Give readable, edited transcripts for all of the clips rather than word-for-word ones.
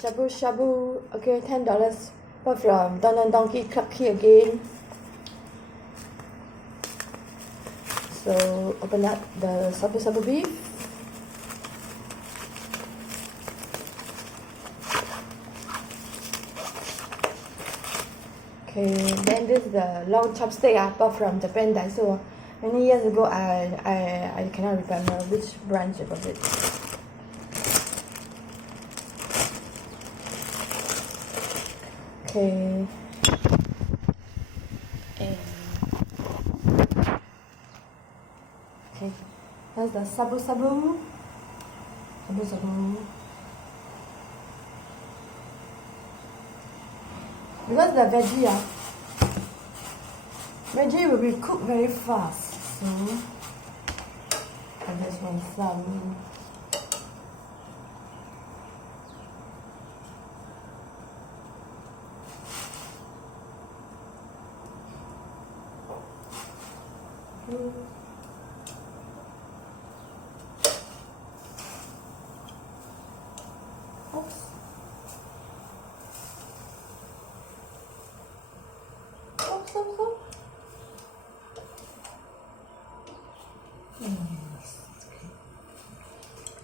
Shabu shabu. Okay, $10. But from Don Donkey Club Key again. So open up the shabu shabu beef. Okay, then this is the long chopstick I bought from Japan Daiso. Many years ago, I cannot remember which branch it was it. Okay. Okay. That's the shabu shabu. Shabu shabu. Because the veggie will be cooked very fast. So I just want some. Oops.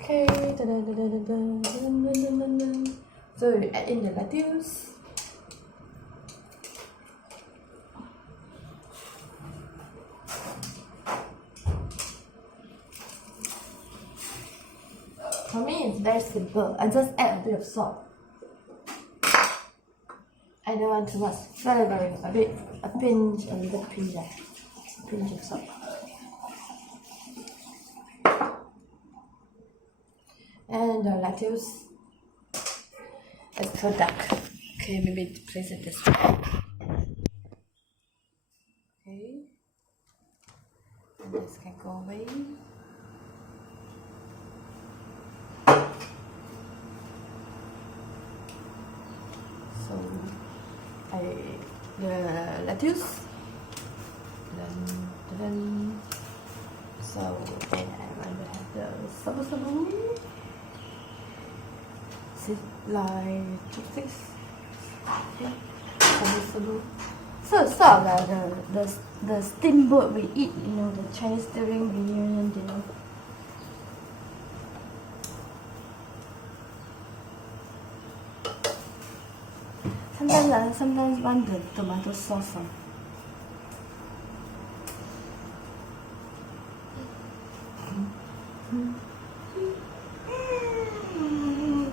Okay. So we add in the lettuce. For me, it's very simple. I just add a bit of salt. I don't want too much. A pinch, a little pinch, a pinch of salt. And the lettuce. It's so dark. Okay, maybe place it this way. Okay. And this can go away. So the lettuce. So then I will have the shabu shabu. Sit like chopsticks. Okay. Shabu shabu. So it's sort of like the steamboat we eat, the Chinese during reunion dinner. Sometimes want the tomato sauce.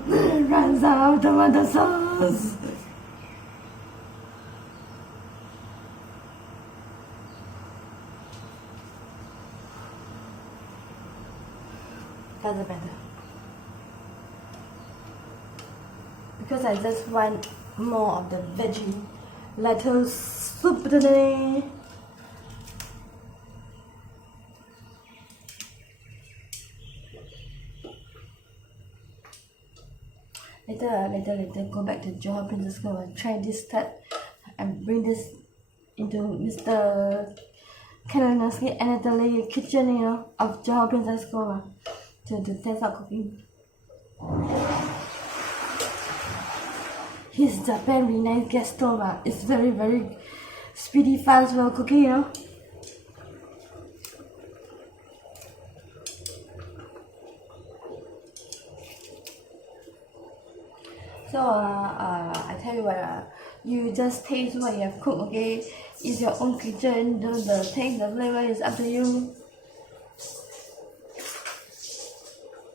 Runs out of tomato sauce. That's better. Because I just want more of the veggie lettuce soup today. Later, go back to Johor Princess School and try this step and bring this into Mr. Kalinowski and Italy kitchen, of Johor Princess School to test out cooking. His Japan really nice gas stove. It's very, very speedy, fast for cooking, So I tell you what, you just taste what you have cooked, okay? It's your own kitchen. The taste, the flavor is up to you.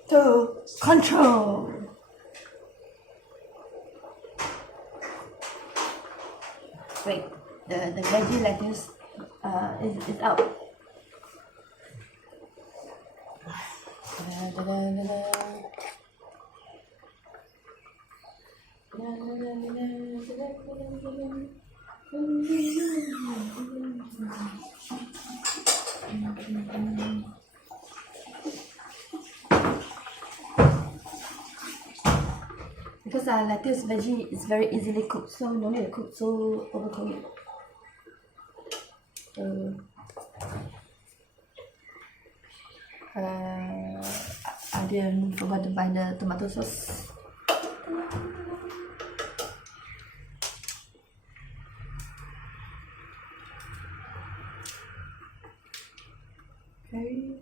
To control. Wait, the veggie lettuce is out. Because lettuce veggie is very easily cooked, so no need to cook so overcook it. I didn't forget to buy the tomato sauce. Okay.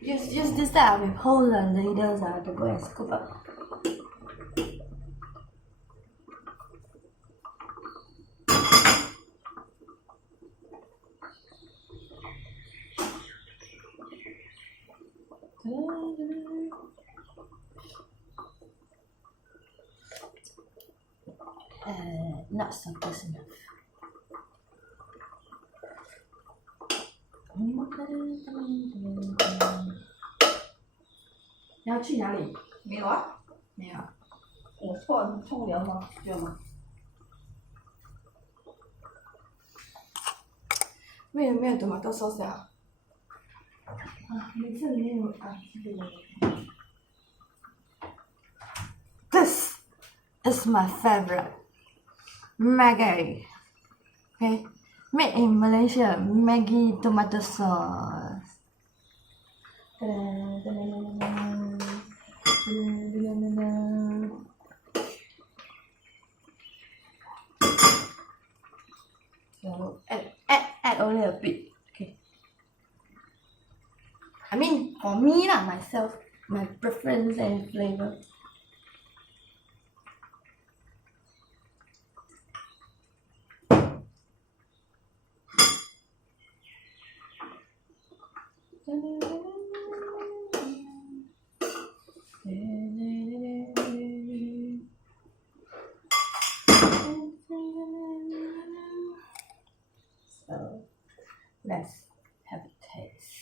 Use this type with holes and ladles to go and scoop up. Not so close enough. 你要去哪里？没有啊，没有。我错了，冲凉吗？需要吗？没有tomato sauce 啊？啊，没事没有啊，这个。This is my favorite. Maggi. Okay, made in Malaysia. Maggi tomato sauce. So add only a bit. Okay. I mean for me lah, myself, my preference and flavor. So let's have a taste.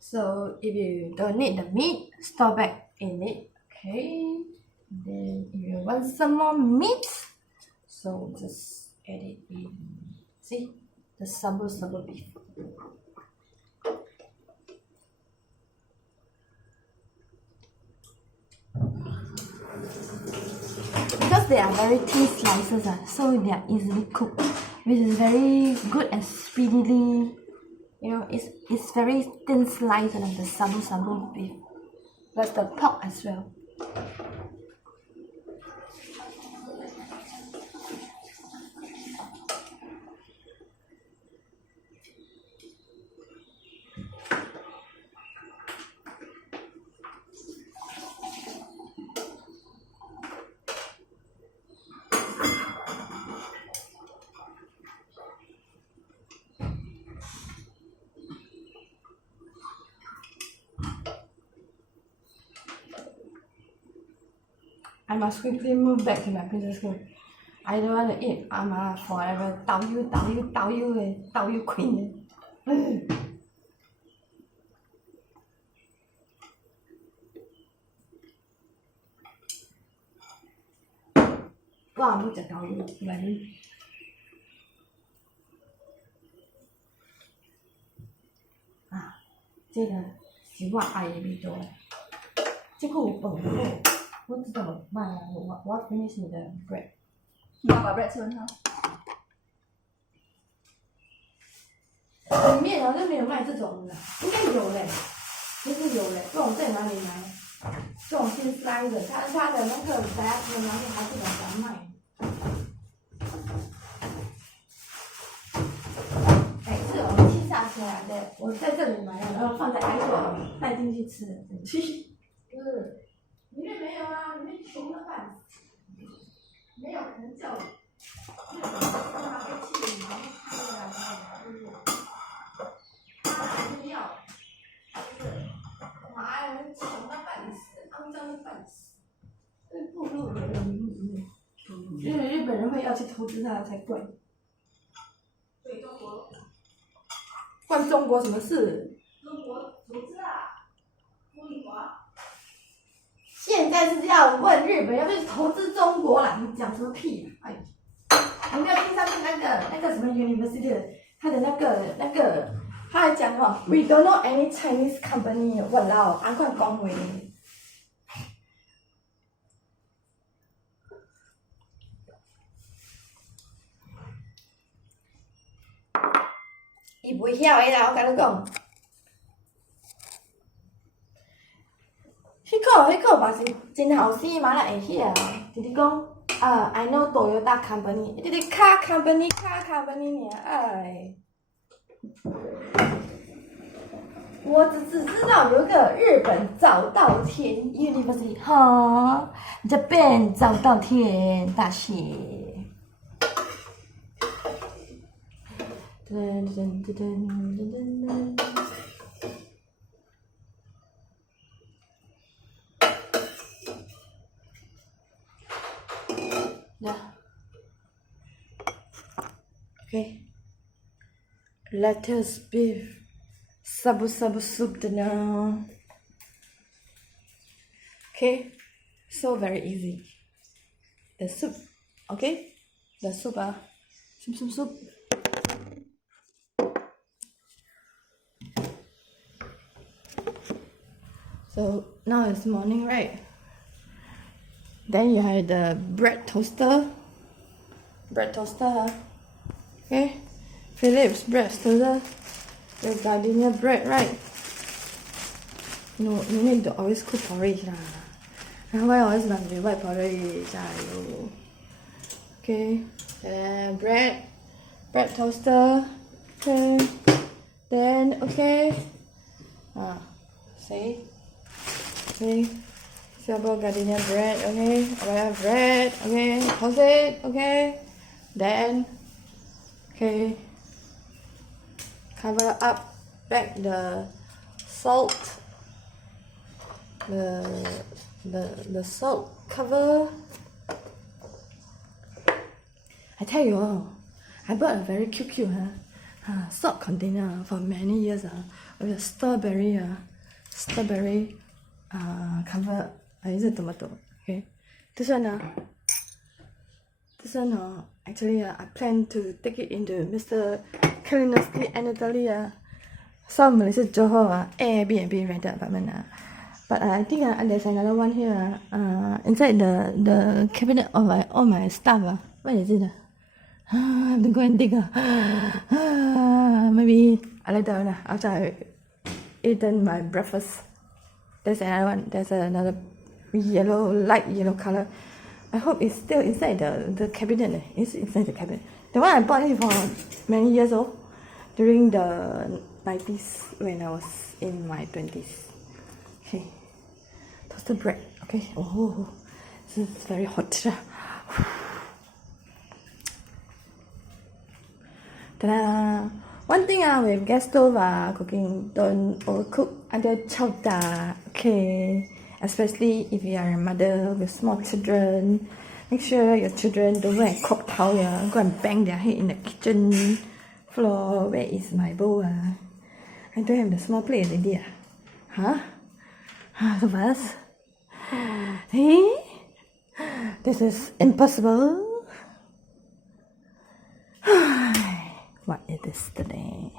So if you don't need the meat, store back in it. Okay. Then if you want some more meat, so just add it in. See the sabu beef. Because they are very thin slices, so they are easily cooked, which is very good and speedily. You know, it's very thin slice of the sabu beef. Plus the pork as well. I must quickly move back to my princess school. I don't want to eat mama forever. 倒油 queen. 哇，冇食倒油，嚟你。啊，这个是我爱的味道。这个有饭的。我知道了，妈呀，我要 finish 你的 bread。你要把 bread 吃完它。里面好像没有卖这种的，应该有嘞，其实有嘞，不懂在哪里买。这种新塞的，它的那个 bag 的哪里还不懂得卖。哎，是我们气炸起来的，我在这里买的，然后放在 iPhone 带进去吃的。里面没有啊，里面穷的半死，没有人叫你，日本人他会气你，出来就是他还是要，就是妈呀，穷的半死，肮脏的半死，这不入我的名。日本人会要去投资它才怪。对中国，关中国什么事？中国投资啊，朱丽华。现在是要问日本要不要投资中国啦？你讲什么屁啊？哎，你没有听上次那个什么 university 的他的那个，他还讲哦 ，we don't know any Chinese company， walao，安快讲话。伊袂晓的啦，我甲你讲。迄个嘛是真后生嘛，哪会晓？直直讲啊 ，I know Toyota company， 直直car company 尔，哎。我只知道有一个日本早稻田 University， 哈，Japan 早稻田大学。噔噔噔噔噔噔噔。Yeah. Okay. Lettuce, beef, sabu sabu soup dinner. Okay, so very easy. The soup, okay? The soup, soup. So now it's morning, right? Then you have the bread toaster. Okay? Philips bread toaster. The gardenia bread, right? No, you need to always cook porridge lah. Why always must be white porridge? Okay. Bread toaster. Okay. Then okay. See? Silver gardenia bread, okay, royal bread, okay, toast it, okay, then, okay, cover up back the salt, the salt cover. I tell you, I bought a very cute salt container for many years with a strawberry cover. Is it tomato? Okay. This one actually I plan to take it into Mr. Kalinowski and Italy some Malaysia Johor Airbnb rented apartment but I think there's another one here inside the cabinet of all my stuff what is it I have to go and dig maybe later after I eaten my breakfast. There's another one. There's another light yellow color. I hope it's still inside the cabinet. It's inside the cabinet. The one I bought it for many years old, during the 90s when I was in my 20s. Okay, toasted bread. Okay. Oh, this is very hot. Ta-da! One thing with gas stove cooking, don't overcook until chowda. Okay, especially if you are a mother with small children. Make sure your children don't wear crop towel. Go and bang their head in the kitchen floor. Where is my bowl? I don't have the small plate already. Huh? So fast? Hey? This is impossible. What is this today?